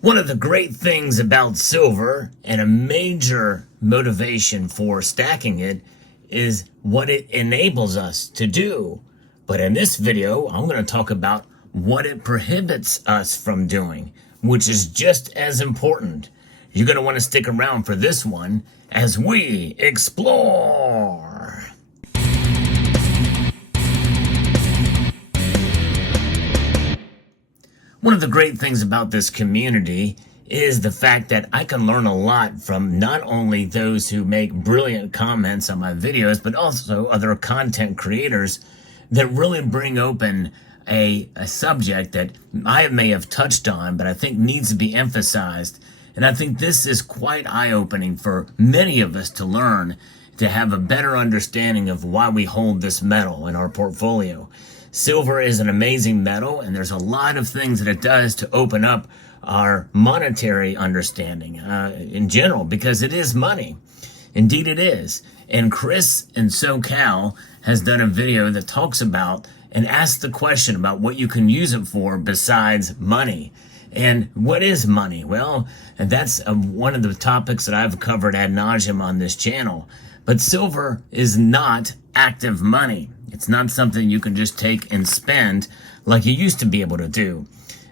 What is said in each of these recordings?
One of the great things about silver, and a major motivation for stacking it, is what it enables us to do. But in this video, I'm going to talk about what it prohibits us from doing, which is just as important. You're going to want to stick around for this one as we explore. One of the great things about this community is the fact that I can learn a lot from not only those who make brilliant comments on my videos, but also other content creators that really bring open a subject that I may have touched on, but I think needs to be emphasized. And I think this is quite eye-opening for many of us to learn, to have a better understanding of why we hold this metal in our portfolio. Silver is an amazing metal, and there's a lot of things that it does to open up our monetary understanding in general, because it is money. Indeed it is. And Chris in SoCal has done a video that talks about and asks the question about what you can use it for besides money. And what is money? Well, that's one of the topics that I've covered ad nauseum on this channel. But silver is not active money. It's not something you can just take and spend like you used to be able to do.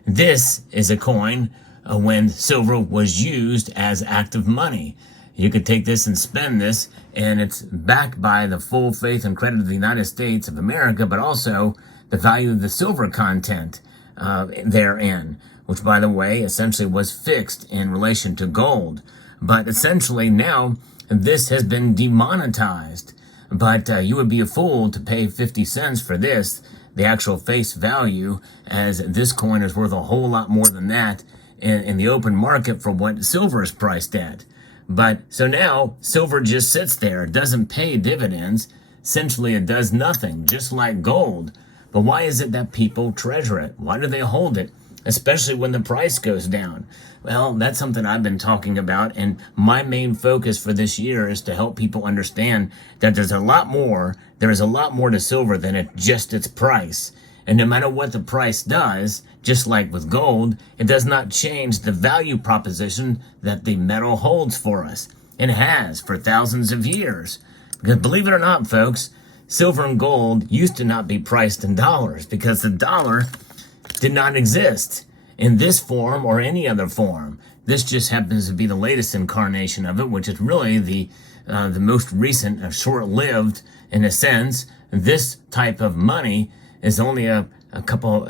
This is a coin when silver was used as active money. You could take this and spend this, and it's backed by the full faith and credit of the United States of America, but also the value of the silver content therein, which, by the way, essentially was fixed in relation to gold. But essentially now, this has been demonetized. But you would be a fool to pay 50 cents for this, the actual face value, as this coin is worth a whole lot more than that in the open market for what silver is priced at. But so now silver just sits there. It doesn't pay dividends. Essentially, it does nothing, just like gold. But why is it that people treasure it? Why do they hold it, especially when the price goes down? Well, that's something I've been talking about, and my main focus for this year is to help people understand that there's a lot more. There is a lot more to silver than just its price. And no matter what the price does, just like with gold, it does not change the value proposition that the metal holds for us, and has for thousands of years. Because believe it or not, folks, silver and gold used to not be priced in dollars because the dollar did not exist in this form or any other form. This just happens to be the latest incarnation of it, which is really the most recent, short-lived in a sense. This type of money is only a couple,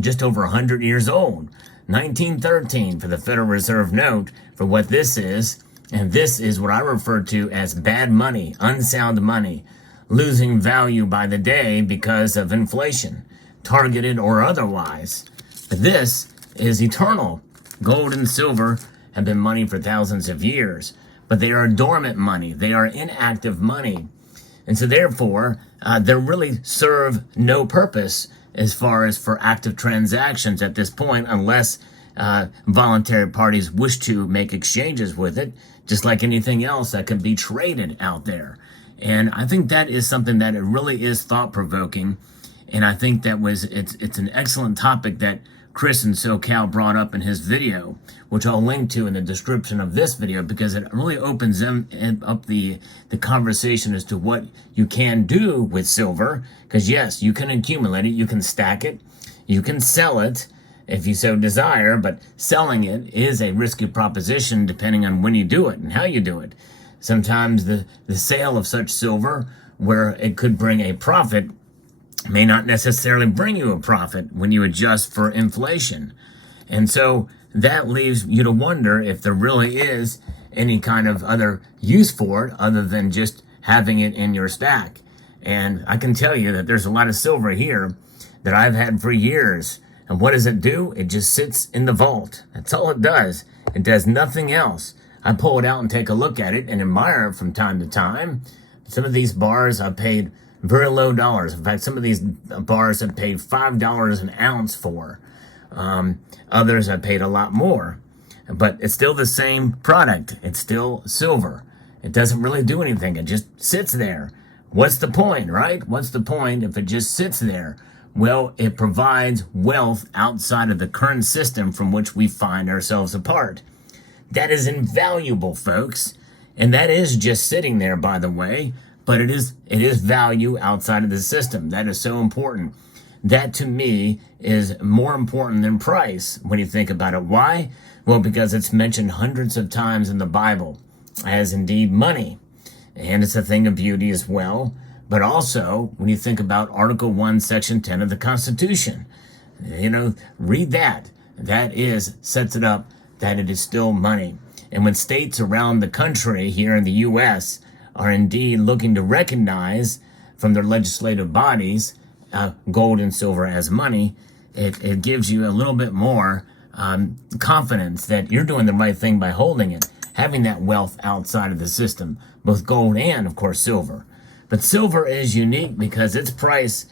just over 100 years old. 1913 for the Federal Reserve note for what this is, and this is what I refer to as bad money, unsound money, losing value by the day because of inflation, targeted or otherwise. But this is eternal. Gold and silver have been money for thousands of years, but they are dormant money. They are inactive money. And so therefore, they really serve no purpose as far as for active transactions at this point, unless voluntary parties wish to make exchanges with it, just like anything else that could be traded out there. And I think that is something that it really is thought-provoking. And I think that it's an excellent topic that Chris in SoCal brought up in his video, which I'll link to in the description of this video, because it really opens up the conversation as to what you can do with silver. Because yes, you can accumulate it, you can stack it, you can sell it if you so desire, but selling it is a risky proposition depending on when you do it and how you do it. Sometimes the sale of such silver, where it could bring a profit, may not necessarily bring you a profit when you adjust for inflation. And so that leaves you to wonder if there really is any kind of other use for it other than just having it in your stack. And I can tell you that there's a lot of silver here that I've had for years. And what does it do? It just sits in the vault. That's all it does. It does nothing else. I pull it out and take a look at it and admire it from time to time. Some of these bars I paid very low dollars. In fact, some of these bars I paid $5 an ounce for. Others I paid a lot more. But it's still the same product. It's still silver. It doesn't really do anything. It just sits there. What's the point, right? What's the point if it just sits there? Well, it provides wealth outside of the current system from which we find ourselves apart. That is invaluable, folks. And that is just sitting there, by the way, but it is value outside of the system. That is so important. That, to me, is more important than price when you think about it. Why? Well, because it's mentioned hundreds of times in the Bible as indeed money. And it's a thing of beauty as well. But also, when you think about Article 1, Section 10 of the Constitution, read that. That sets it up that it is still money. And when states around the country here in the U.S. are indeed looking to recognize from their legislative bodies gold and silver as money, it gives you a little bit more confidence that you're doing the right thing by holding it, having that wealth outside of the system, both gold and, of course, silver. But silver is unique because its price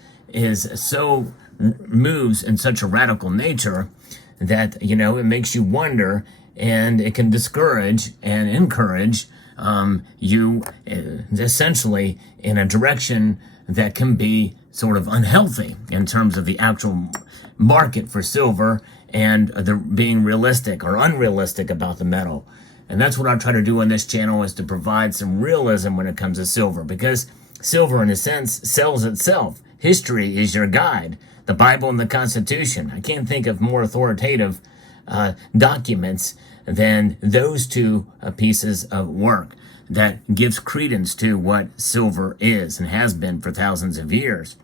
moves in such a radical nature that, it makes you wonder, and it can discourage and encourage you essentially in a direction that can be sort of unhealthy in terms of the actual market for silver and being realistic or unrealistic about the metal. And that's what I try to do on this channel, is to provide some realism when it comes to silver, because silver, in a sense, sells itself. History is your guide. The Bible and the Constitution. I can't think of more authoritative documents than those two pieces of work that gives credence to what silver is and has been for thousands of years.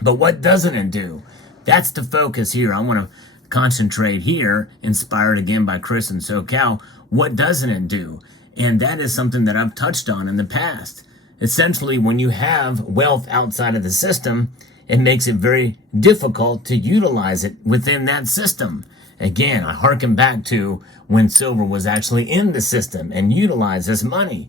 But what doesn't it do? That's the focus here. I want to concentrate here, inspired again by Chris and SoCal. What doesn't it do? And that is something that I've touched on in the past. Essentially, when you have wealth outside of the system, it makes it very difficult to utilize it within that system. Again, I harken back to when silver was actually in the system and utilized as money.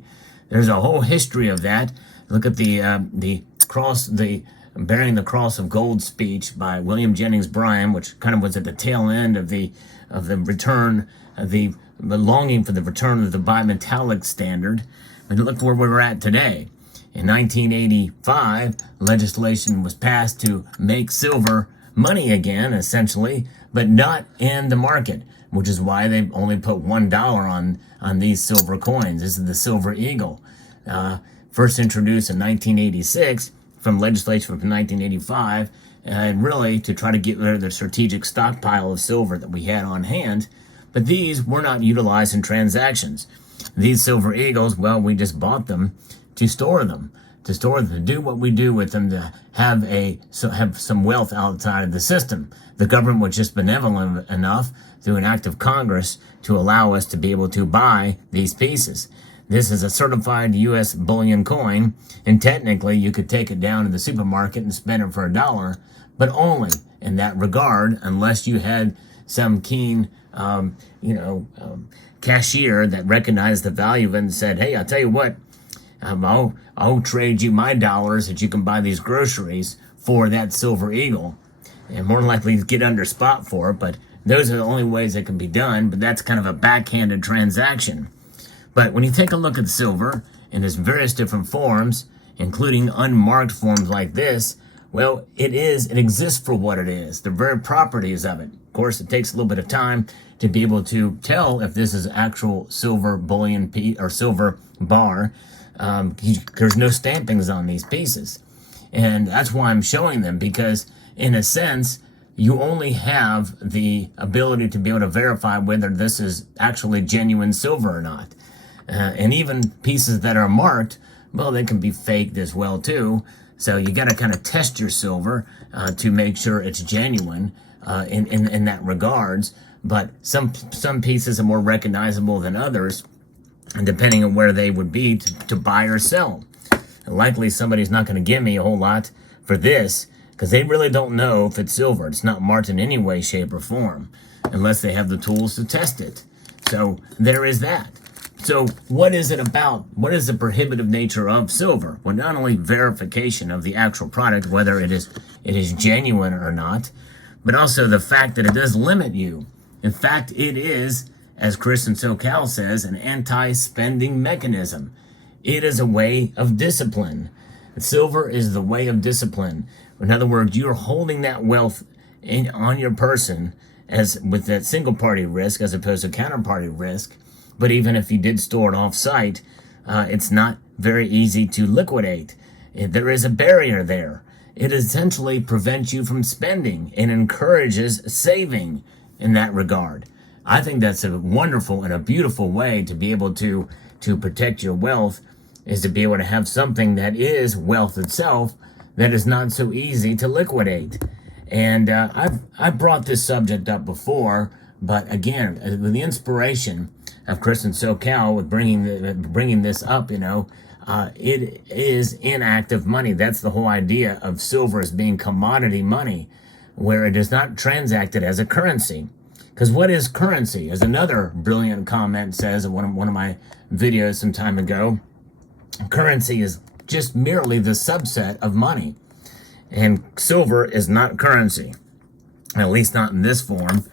There's a whole history of that. Look at the cross, the bearing the cross of gold speech by William Jennings Bryan, which kind of was at the tail end of the return, the longing for the return of the bimetallic standard. And look where we're at today. In 1985, legislation was passed to make silver money again, essentially, but not in the market, which is why they only put $1 on these silver coins. This is the silver eagle. First introduced in 1986 from legislation from 1985, and really to try to get rid of the strategic stockpile of silver that we had on hand. But these were not utilized in transactions. These silver eagles, well, we just bought them to store them, to do what we do with them, to have some wealth outside of the system. The government was just benevolent enough through an act of Congress to allow us to be able to buy these pieces. This is a certified U.S. bullion coin, and technically you could take it down to the supermarket and spend it for $1, but only in that regard, unless you had some keen, cashier that recognized the value of it and said, hey, I'll tell you what, I'll trade you my dollars that you can buy these groceries for that silver eagle, and more than likely get under spot for it. But those are the only ways it can be done, but that's kind of a backhanded transaction. But when you take a look at silver in its various different forms, including unmarked forms like this, well, it exists for what it is, the very properties of it. Of course, it takes a little bit of time to be able to tell if this is actual silver bullion piece or silver bar. There's no stampings on these pieces. And that's why I'm showing them, because in a sense, you only have the ability to be able to verify whether this is actually genuine silver or not. And even pieces that are marked, well, they can be faked as well too. So you got to kind of test your silver to make sure it's genuine in that regards. But some pieces are more recognizable than others, depending on where they would be to buy or sell. And likely somebody's not going to give me a whole lot for this, because they really don't know if it's silver. It's not marked in any way, shape, or form, unless they have the tools to test it. So there is that. So what is it about? What is the prohibitive nature of silver? Well, not only verification of the actual product, whether it is genuine or not, but also the fact that it does limit you. In fact, it is, as Chris and SoCal says, an anti-spending mechanism. It is a way of discipline. Silver is the way of discipline. In other words, you're holding that wealth on your person as with that single party risk as opposed to counterparty risk. But even if you did store it off site, it's not very easy to liquidate. There is a barrier there. It essentially prevents you from spending and encourages saving in that regard. I think that's a wonderful and a beautiful way to be able to protect your wealth, is to be able to have something that is wealth itself that is not so easy to liquidate. And I've brought this subject up before, but again, with the inspiration of Chris and SoCal with bringing this up, it is inactive money. That's the whole idea of silver as being commodity money, where it is not transacted as a currency. Because what is currency? As another brilliant comment says in one of my videos some time ago, currency is just merely the subset of money. And silver is not currency, at least not in this form,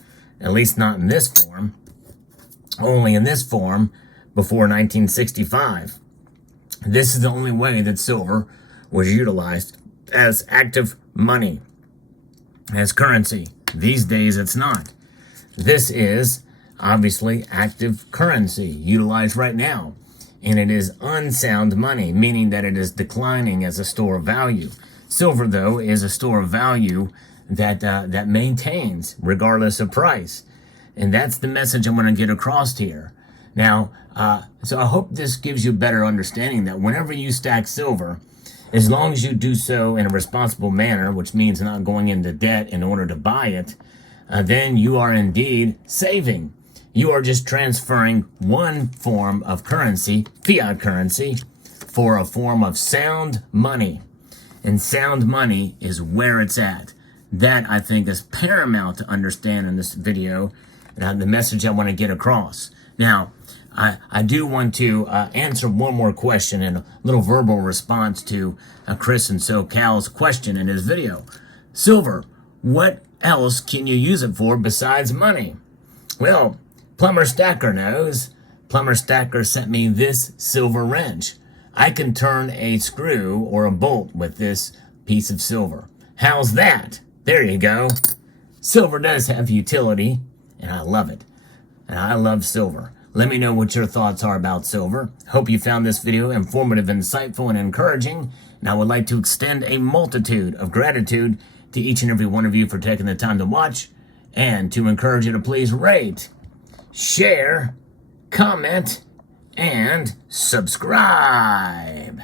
only in this form before 1965. This is the only way that silver was utilized as active money, as currency. These days it's not. This is obviously active currency utilized right now, and it is unsound money, meaning that it is declining as a store of value. Silver, though, is a store of value that maintains regardless of price. And that's the message I'm going to get across here. Now, so I hope this gives you a better understanding that whenever you stack silver, as long as you do so in a responsible manner, which means not going into debt in order to buy it, then you are indeed saving. You are just transferring one form of currency, fiat currency, for a form of sound money. And sound money is where it's at. That, I think, is paramount to understand in this video, and the message I want to get across. Now, I do want to answer one more question in a little verbal response to Chris and SoCal's question in his video. Silver, what else can you use it for besides money? Well, Plumber Stacker knows. Plumber Stacker sent me this silver wrench. I can turn a screw or a bolt with this piece of silver. How's that? There you go. Silver does have utility, and I love it. And I love silver. Let me know what your thoughts are about silver. Hope you found this video informative, insightful, and encouraging. And I would like to extend a multitude of gratitude to each and every one of you for taking the time to watch, and to encourage you to please rate, share, comment, and subscribe.